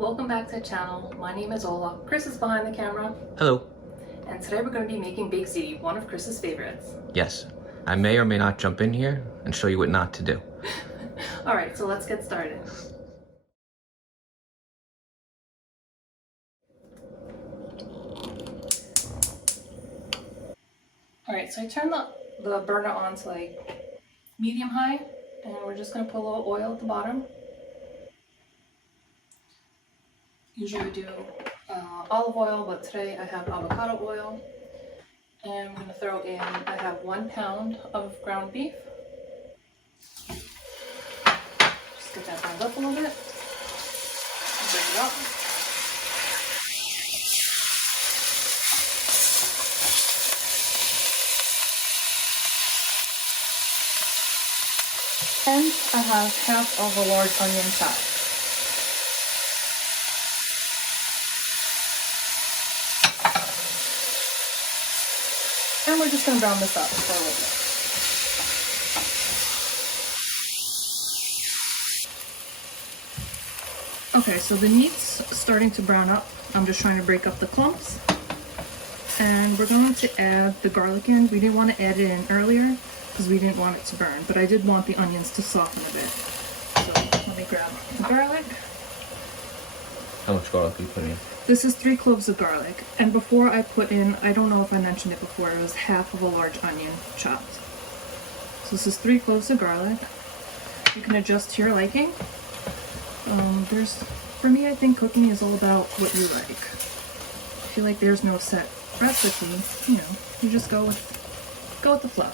Welcome back to the channel. My name is Ola. Chris is behind the camera. Hello. And today we're going to be making baked ziti, one of Chris's favorites. Yes, I may or may not jump in here and show you what not to do. Alright, so let's get started. Alright, so I turned the burner on to like medium high, and we're just going to put a little oil at the bottom. Usually we do olive oil, but today I have avocado oil. And I'm going to throw in, I have 1 pound of ground beef. Just get that browned up a little bit. Break it up. And I have half of a large onion chopped. And we're just going to brown this up for a little bit. Okay, so the meat's starting to brown up. I'm just trying to break up the clumps. And we're going to add the garlic in. We didn't want to add it in earlier because we didn't want it to burn, but I did want the onions to soften a bit. So let me grab the garlic. How much garlic are you putting in? This is 3 cloves of garlic, and before I put in, I don't know if I mentioned it before, it was half of a large onion chopped. So this is 3 cloves of garlic. You can adjust to your liking. For me, I think cooking is all about what you like. I feel like there's no set recipe, you know, you just go with the flow.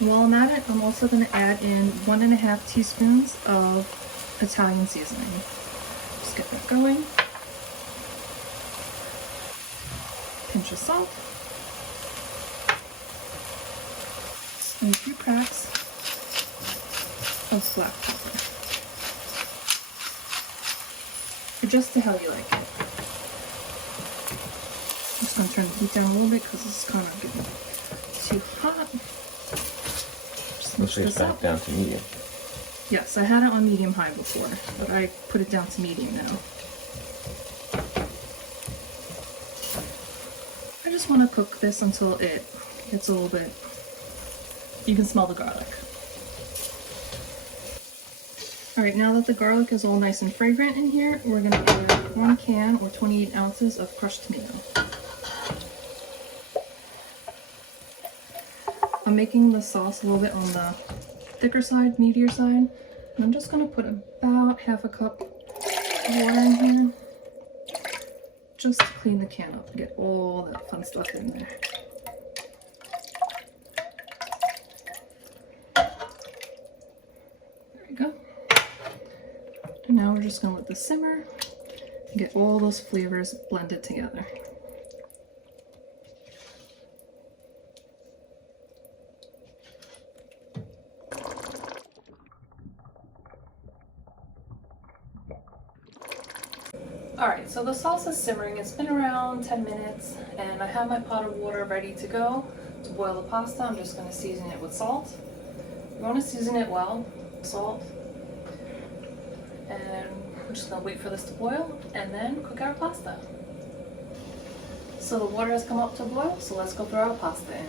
While I'm at it, I'm also going to add in 1.5 teaspoons of Italian seasoning. Just get that going. Pinch of salt. And a few cracks of black pepper. Adjust to how you like it. I'm just going to turn the heat down a little bit because it's kind of getting too hot. Let's say it's back down to medium. Yes, I had it on medium high before, but I put it down to medium now. I just want to cook this until it gets a little bit, you can smell the garlic. Alright, now that the garlic is all nice and fragrant in here, we're going to add 1 can or 28 ounces of crushed tomato. I'm making the sauce a little bit on the thicker side, meatier side, and I'm just going to put about half a cup of water in here just to clean the can up and get all that fun stuff in there. There we go. And now we're just going to let this simmer and get all those flavors blended together. Alright, so the sauce is simmering. It's been around 10 minutes, and I have my pot of water ready to go to boil the pasta. I'm just going to season it with salt. You want to season it well, salt, and we're just going to wait for this to boil and then cook our pasta. So the water has come up to boil, so let's go throw our pasta in.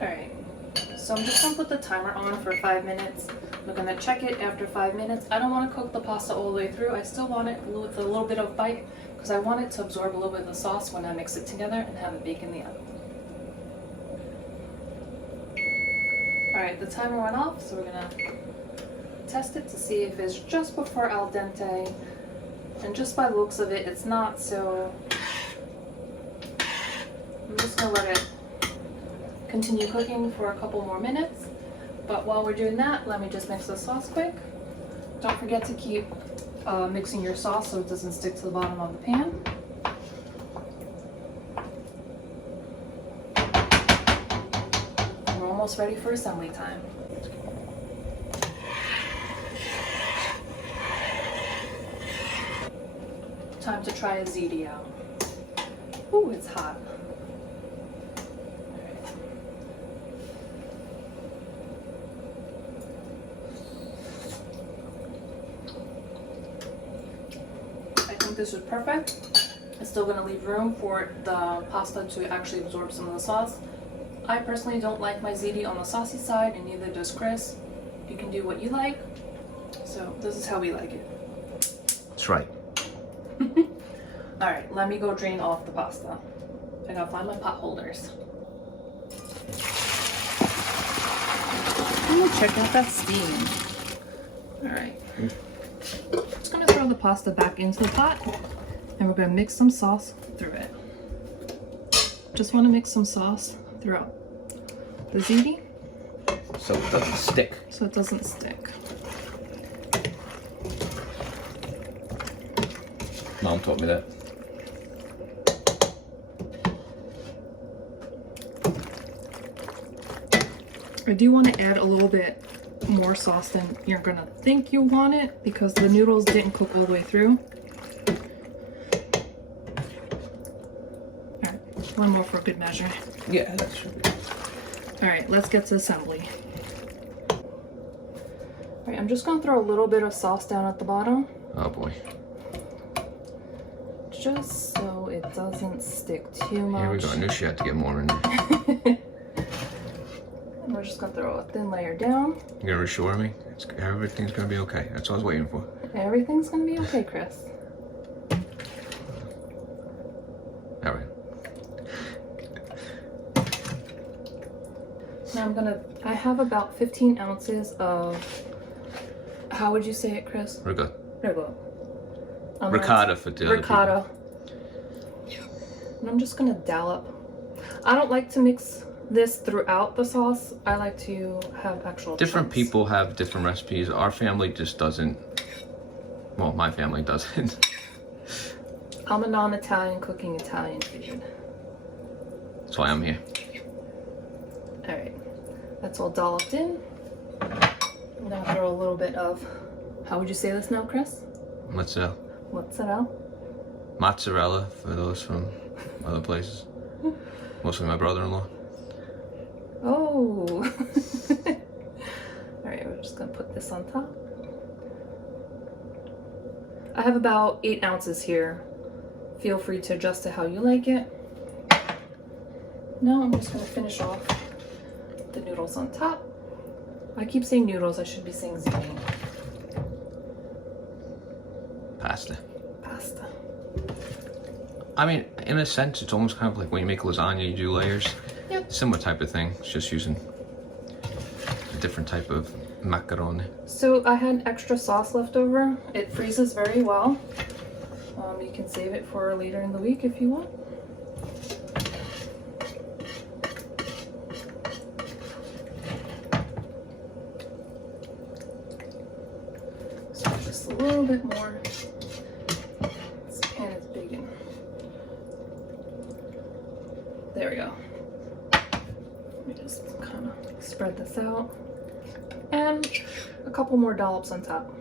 Alright, so I'm just going to put the timer on for 5 minutes. I'm going to check it after 5 minutes. I don't want to cook the pasta all the way through. I still want it with a little bit of bite because I want it to absorb a little bit of the sauce when I mix it together and have it bake in the oven. Alright, the timer went off, so we're going to test it to see if it's just before al dente. And just by the looks of it, it's not, so I'm just going to let it continue cooking for a couple more minutes. But while we're doing that, let me just mix the sauce quick. Don't forget to keep mixing your sauce so it doesn't stick to the bottom of the pan. almost ready for assembly time. Time to try a ziti out. Ooh, it's hot. I think this is perfect. It's still going to leave room for the pasta to actually absorb some of the sauce. I personally don't like my ziti on the saucy side, and neither does Chris. You can do what you like. So this is how we like it. That's right. Alright, let me go drain off the pasta. I gotta find my pot holders. I'm gonna check out that steam. Alright. Just gonna throw the pasta back into the pot, and we're gonna mix some sauce through it. Just wanna mix some sauce throughout the ziti So it doesn't stick. so it doesn't stick. Mom taught me that. I do want to add a little bit more sauce than you're gonna think you want it, because the noodles didn't cook all the way through. Alright, one more for good measure. Yeah, that should be. Alright, let's get to assembly. Alright, I'm just gonna throw a little bit of sauce down at the bottom, Oh boy. just so it doesn't stick too much. Here we go. I knew she had to get more in there. And we're just gonna throw a thin layer down. You gonna reassure me? Everything's gonna be okay. That's what I was waiting for. Everything's gonna be okay, Chris. All right. Now I have about 15 ounces of, how would you say it, Chris? Ricotta. Ricotta. Ricotta for the other Ricotta. And I'm just gonna dollop. I don't like to mix this throughout the sauce. I like to have actual Different chunks. people have different recipes. Our family just doesn't. Well, my family doesn't. I'm a non-Italian cooking Italian food. That's why I'm here. All right, that's all dolloped in. I'm gonna throw a little bit of, how would you say this now, Chris? Mozzarella. Mozzarella. Mozzarella for those from other places. Mostly my brother-in-law. Oh. All right, we're just gonna put this on top. I have about 8 ounces here. Feel free to adjust to how you like it. Now I'm just gonna finish off the noodles on top. I keep saying noodles, I should be saying ziti. Pasta. Pasta. I mean, in a sense, it's almost kind of like when you make lasagna, you do layers. Yep. Similar type of thing. It's just using a different type of macaroni. So I had extra sauce left over. It freezes very well. You can save it for later in the week if you want. So just a little bit more. This pan is big and there we go. Let me just kind of spread this out. And a couple more dollops on top.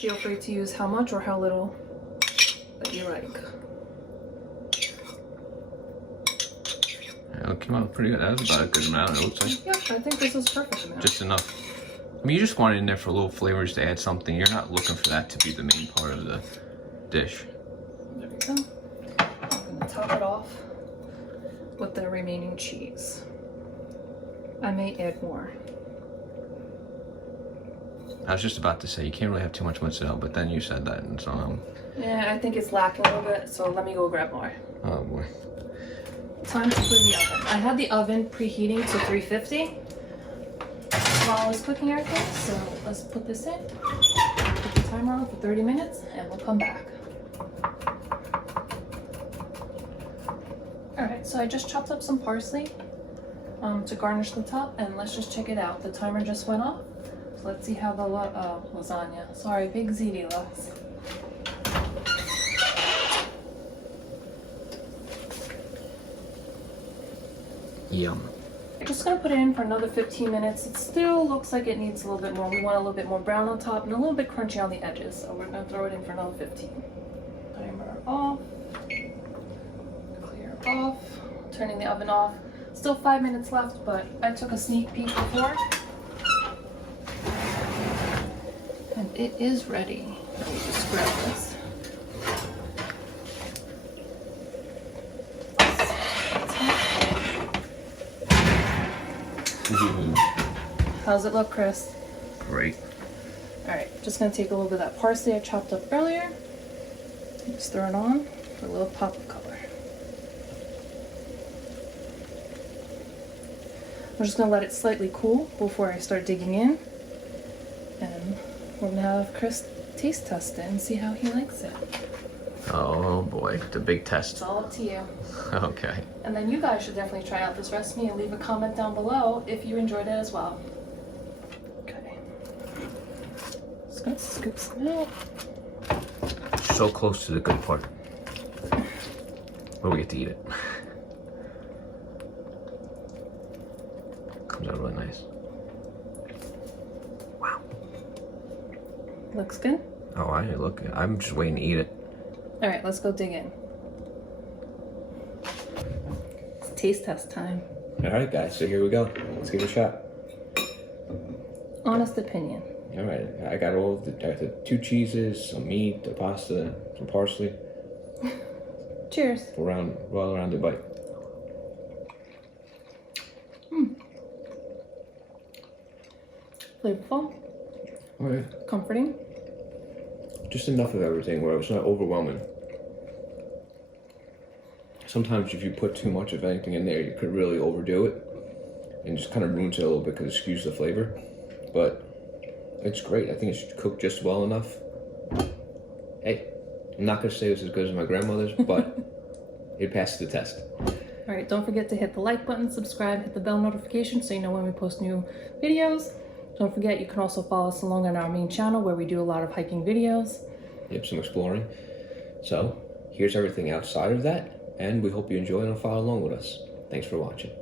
Feel free to use how much or how little that you like. Yeah, it came out pretty good. That was about a good amount, it looks like. Yep, I think this is perfect amount. Just enough. I mean, you just want it in there for a little flavors to add something. You're not looking for that to be the main part of the dish. There we go. I'm gonna top it off with the remaining cheese. I may add more. I was just about to say, you can't really have too much mozzarella, but then you said that, and so, Yeah, I think it's lacking a little bit, so let me go grab more. oh boy. Time to put in the oven. I had the oven preheating to 350 while I was cooking everything, so let's put this in. Put the timer on for 30 minutes, and we'll come back. Alright, so I just chopped up some parsley to garnish the top, and let's just check it out. The timer just went off. So let's see how the lasagna, sorry, big ziti looks. Yum. I'm just gonna put it in for another 15 minutes. It still looks like it needs a little bit more. We want a little bit more brown on top and a little bit crunchy on the edges. So we're gonna throw it in for another 15. Timer off. Clear off. Turning the oven off. Still 5 minutes left, but I took a sneak peek before. And it is ready. Let me just grab this. How's it look, Chris? Great. Alright, just gonna take a little bit of that parsley I chopped up earlier. Just throw it on for a little pop of color. I'm just gonna let it slightly cool before I start digging in. And we're gonna have Chris taste test it and see how he likes it. Oh boy, the big test. It's all up to you. Okay. And then you guys should definitely try out this recipe and leave a comment down below if you enjoyed it as well. Okay. Just gonna scoop some out. So close to the good part. Where we get to eat it. Comes out really nice. Wow. Looks good? Oh, I'm just waiting to eat it. Alright, let's go dig in. It's taste test time. Alright guys, so here we go. Let's give it a shot. Honest opinion. Alright, I got all of the 2 cheeses, some meat, the pasta, some parsley. Cheers. Well-rounded bite. Flavorful. Okay. Comforting. Just enough of everything where it's not overwhelming. Sometimes if you put too much of anything in there, you could really overdo it and just kind of ruins it a little bit because it skews the flavor. But it's great. I think it's cooked just well enough. Hey, I'm not gonna say it's as good as my grandmother's, but it passed the test. All right, don't forget to hit the like button, subscribe, hit the bell notification so you know when we post new videos. Don't forget, you can also follow us along on our main channel where we do a lot of hiking videos. Yep, some exploring. So here's everything outside of that, and we hope you enjoy and follow along with us. Thanks for watching.